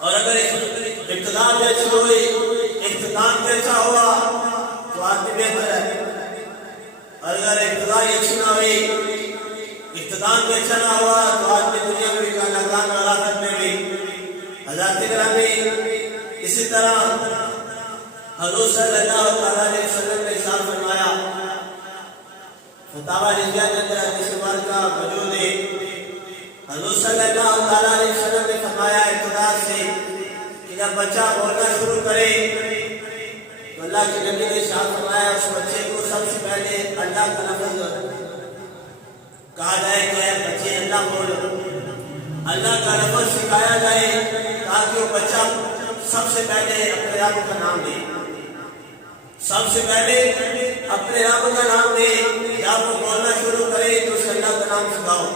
اور اگر ابتدا بھی اچھی ہوئی، اختتام بھی اچھا ہوا تو آدمی بہتر ہے. اور اگر ابتدا ہی اچھی نہ ہوئی، اختتام بھی اچھا نہ ہوا تو آدمی دنیا میں بھی ناکام اور آخرت میں بھی. حضرات گرامی، اسی طرح حضور صلی اللہ علیہ وسلم نے ارشاد فرمایا، فتاوی رضویہ کے اندر حدیث مبارکہ موجود ہے. حضور صلی اللہ علیہ وسلم نے فرمایا ابتدا سے کہ جب بچہ بولنا شروع کرے تو اللہ کے نبی نے ارشاد فرمایا اس بچے کو سب سے پہلے اللہ کا لفظ کہا جائے کہ بچے اللہ بولو، اللہ کا لفظ سکھایا جائے تاکہ وہ بچہ سب سے پہلے اپنے رب کا نام لے، سب سے پہلے اپنے رب کا نام لے. جب وہ بولنا شروع کرے تو اسے اللہ کا نام سکھاؤ.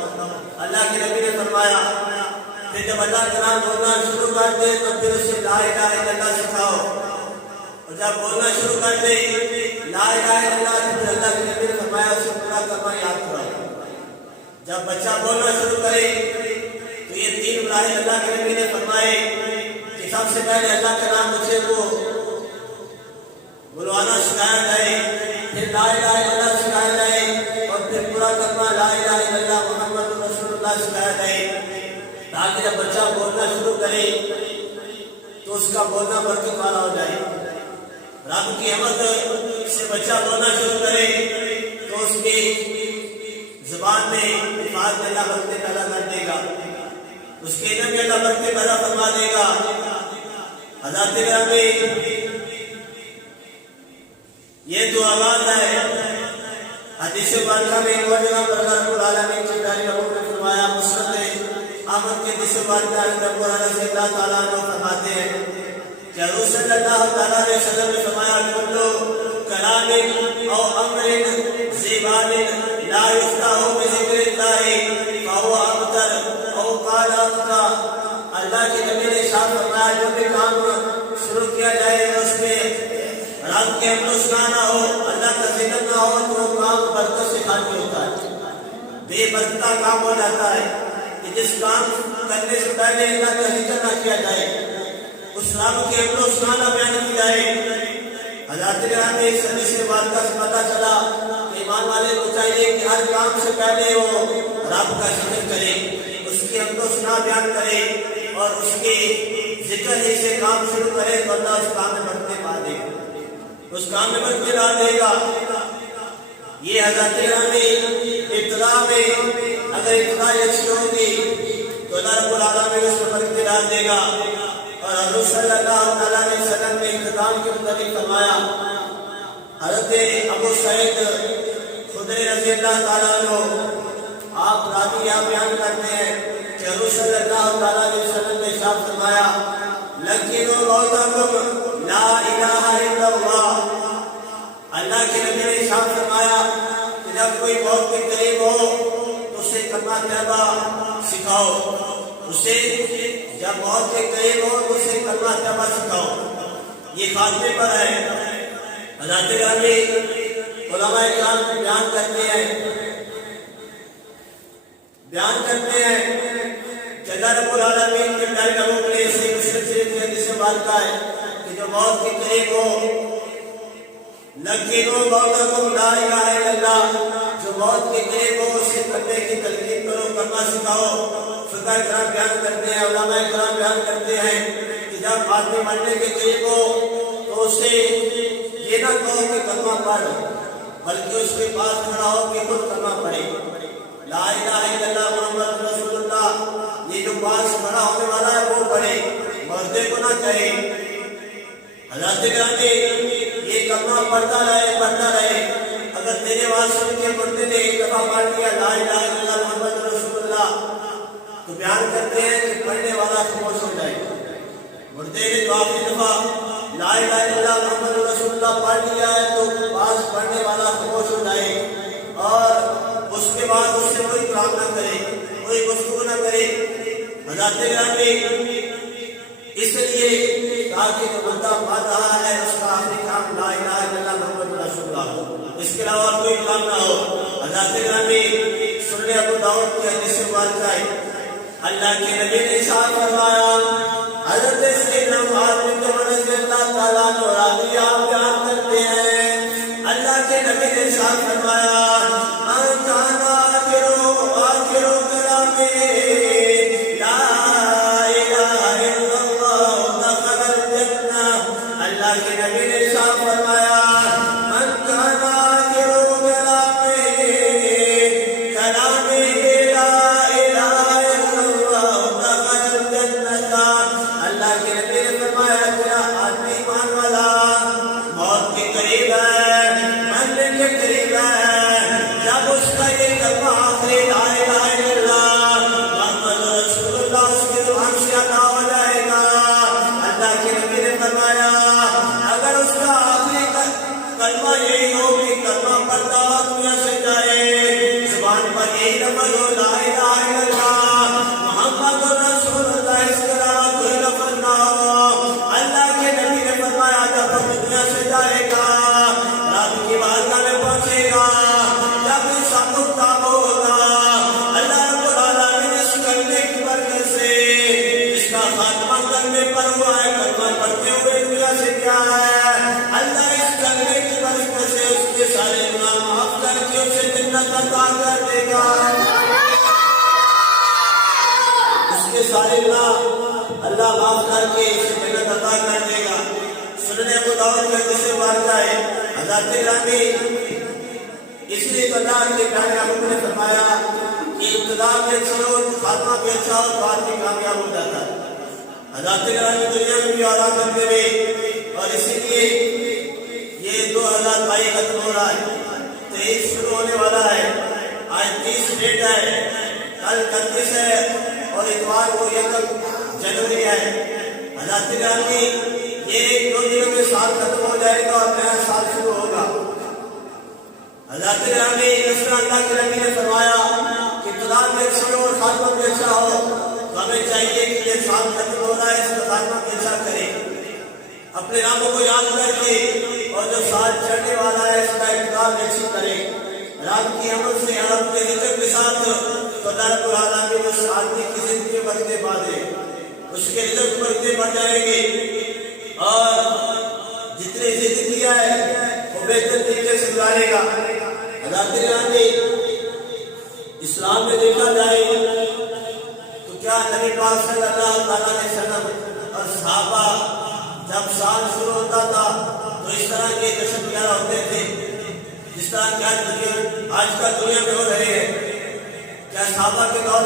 اللہ کے نبی نے فرمایا پھر جب اللہ کا نام بولنا شروع کر دے تو پھر اسے لا الہ الا اللہ سکھاؤ. اور جب بولنا شروع کر دے لا الہ الا اللہ تو پھر اللہ کے نبی نے فرمایا اسے پورا کرنا یاد کراؤ. جب بچہ بولنا شروع کرے تو یہ تین مراحل اللہ کے نبی نے فرمائے کہ سب سے پہلے اللہ کا نام بچے کو بلوانا سکھایا جائے، پھر لا الہ الا اللہ سکھایا جائے اور پھر پورا کرنا لا الہ الا اللہ محمد رسول اللہ سکھایا جائے، تاکہ جب بچہ بولنا شروع کرے تو اس کا بولنا برکت والا ہو جائے. رب کی حمد سے بچہ بولنا شروع کرے تو اس کی زبان میں الفاظ میں اللہ برکت پیدا کر دے گا، اس کے علم میں اللہ برکت پیدا فرما دے گا. حضرات گرامی، یہ جو آواز ہے حدیث مبارکہ میں ایک اور جگہ پر رب العالمین کے پیارے رسول نے فرمایا، مسند احمد کے حدیث مبارکہ میں ابو ہریرہ رضی اللہ تعالیٰ عنہ فرماتے ہیں کہ حضور صلی اللہ علیہ وسلم نے فرمایا کل کلام او امر ذی بال لا یفتح بذکر اللہ فهو ابتر او قال ابتر. اللہ کے نبی نے ارشاد فرمایا جو بھی کام شروع کیا جائے اس میں رب کے حمد و ثنا نہ ہو، اللہ کا ذکر نہ ہو تو وہ کام برکت سے خالی ہوتا ہے، بے برکتہ کام ہو جاتا ہے. کہ جس کام کرنے سے پہلے اللہ کا ذکر نہ کیا جائے، اس رب کے حمد و ثنا نہ بیان کی جائے. حضرات گرامی، اس حدیث مبارکہ سے پتہ چلا کہ ایمان والے کو چاہیے کہ ہر کام سے پہلے وہ رب کا ذکر کرے، اس کی حمد و ثنا بیان کرے اور اس کے ذکر ہی سے کام شروع کرے تو اللہ اس کام میں برکت پا دے گا، اس کام میں برکت ڈال دے گا. یہ حضرت گرامی ابتدا میں اگر ابتدا اچھی ہوگی تو اللہ رب العالمین اس میں برکت ڈال دے گا. اور حضور صلی اللہ علیہ وسلم نے اختتام کے متعلق فرمایا، حضرت ابو سعید خدری رضی اللہ تعالیٰ عنہ آپ راوی یہاں بیان کرتے ہیں کہ حضور صلی اللہ علیہ وسلم نے ارشاد فرمایا لکنوا موتاکم لا الہ الا اللہ. اللہ کے نبی نے ارشاد فرمایا کہ جب کوئی موت کے قریب ہو تو اسے کلمہ طیبہ سکھاؤ، اسے جب موت کے قریب ہو تو اسے کلمہ طیبہ سکھاؤ. یہ خاتمے پر ہے. حضرات گرامی، علماء کرام بیان کرتے ہیں کہ اللہ رب العالمین کے پیارے نبوت نے اسے مسلم شریف کی حدیث مبارکہ ہے کہ جو موت کے قریب ہو لکنوا موتاکم لا الہ الا اللہ، جو موت کے قریب ہو اسے کرنے کی تلقین کرو، کلمہ سکھاؤ. فقہ کرام بیان کرتے ہیں، علماء کرام بیان کرتے ہیں کہ جب آدمی مرنے کے قریب ہو تو اسے یہ نہ کہو کہ کلمہ پڑھ، بلکہ اس کے پاس کھڑا ہو کہ خود کلمہ پڑھے، لا الہ الا اللہ محمد رسول اللہ. یہ جو پاس کھڑا ہونے والا ہے وہ پڑھے، مردے کو نہ کہے. حضرات گرامی، یہ کلمہ پڑھتا رہے. اگر تیرے آواز سن کے مردے نے ایک دفعہ پڑھ لیا لا الہ الا اللہ محمد رسول اللہ تو بیان کرتے ہیں کہ پڑھنے والا خاموش ہو جائے. مردے نے جو آخری دفعہ لا الہ الا اللہ محمد رسول اللہ پڑھ لیا ہے تو پاس پڑھنے والا خاموش ہو جائے اور اس کے بعد اس سے کوئی کلام نہ کرے، کوئی گفتگو نہ کرے. حضرات گرامی، اس لیے تاکہ جو بندہ پڑھ رہا ہے اس کا آخری کام لا الہ الا اللہ محمد رسول اللہ ہو، اس کے علاوہ کوئی کام نہ ہو. حضرات گرامی، سنن ابو داؤد کی حدیث مبارکہ ہے، اللہ کے نبی نے ارشاد فرمایا حضرت سیدنا معاذ بن جبل رضی اللہ تعالیٰ عنہ راوی آپ بیان کرتے ہیں اللہ کے نبی نے ارشاد فرمایا من کان آخر کلامی لا الہ الا اللہ دخل الجنہ اللہ کے نبی نے ارشاد فرمایا من کان آخر کلامی لا الہ الا اللہ دخل الجنہ اللہ کے نبی نے فرمایا کہ آدمی ایمان والا موت کے قریب ہے مرنے کے قریب ہے جب اس کا یہ کلمہ آخری لا الہ الا اللہ محمد رسول اللہ اس کی زبان سے ادا ہو جائے گا اللہ کے نبی نے فرمایا اگر اس کا آخری کلمہ یہی ہو کہ کلمہ پڑھتا دنیا سے جائے زبان پر یہی لفظ ہو لا الہ الا اللہ محمد رسول اللہ اس کے علاوہ کوئی لفظ نہ ہو اللہ کے نبی نے فرمایا جب وہ دنیا سے جائے گا رب کی بارگاہ میں پہنچے گا جب اس مقام ہوگا اللہ رب العالمین اس کلمے کی برکت سے اس کا خاتمہ کلمے پر ہوا ہے کلمہ پڑھتے ہوئے دنیا سے کیا ہے اللہ اس کلمے کی برکت سے اس کے سارے گناہ معاف کر کے اسے جنت عطا کر دے گا اس کے سارے گناہ اللہ معاف کر کے اسے جنت عطا کر دے گا سننے ابو داؤد میں جسے واردہ ہے حضرت گرامی اس لیے بتا کہ پیارے آقا نے فرمایا کہ ابتدا میں اچھی ہو خاتمہ بھی اچھا ہو تو آدمی کامیاب ہو جاتا ہے حضرت گرامی دنیا میں بھی اعلیٰ کرتے ہوئے اور اسی لیے یہ 2022 ختم ہو رہا ہے 23 شروع ہونے والا ہے آج 30 ڈیٹ ہے کل 31 ہے اور اتوار کو 1 جنوری ہے حضرت گرامی یہ 2 دنوں میں سال ختم ہو جائے گا اور نیا سال شروع ہوگا حضرت گرامی اس طرح اللہ کے نبی نے فرمایا کہ ابتدا میں اچھی ہو اور خاتمہ بھی اچھا ہو تو ہمیں چاہیے کہ یہ سال ختم ہو رہا ہے اس کا خاتمہ بھی اچھا کرے اپنے ناموں کو یاد کر کے اور جو سال چڑھنے والا ہے اس کا اقتدار اچھی کرے رب کی عمل سے آپ کے رزق کے ساتھ تو اللہ رب العالمین اس آدمی کی زندگی برکتیں بانٹے اس کے رزق برکتیں بڑھ جائیں گے اور جتنی زندگی ہے وہ بہتر طریقے سے گزارے گا حضرت گرامی اسلام میں دیکھا جائے تو کیا نبی پاک صلی اللہ تعالیٰ علیہ وسلم اور صحابہ جب سال شروع ہوتا تھا تو اس طرح کے جشن وغیرہ ہوتے تھے جس طرح کیا آج کل دنیا میں ہو رہے ہیں کیا صحابہ کے دور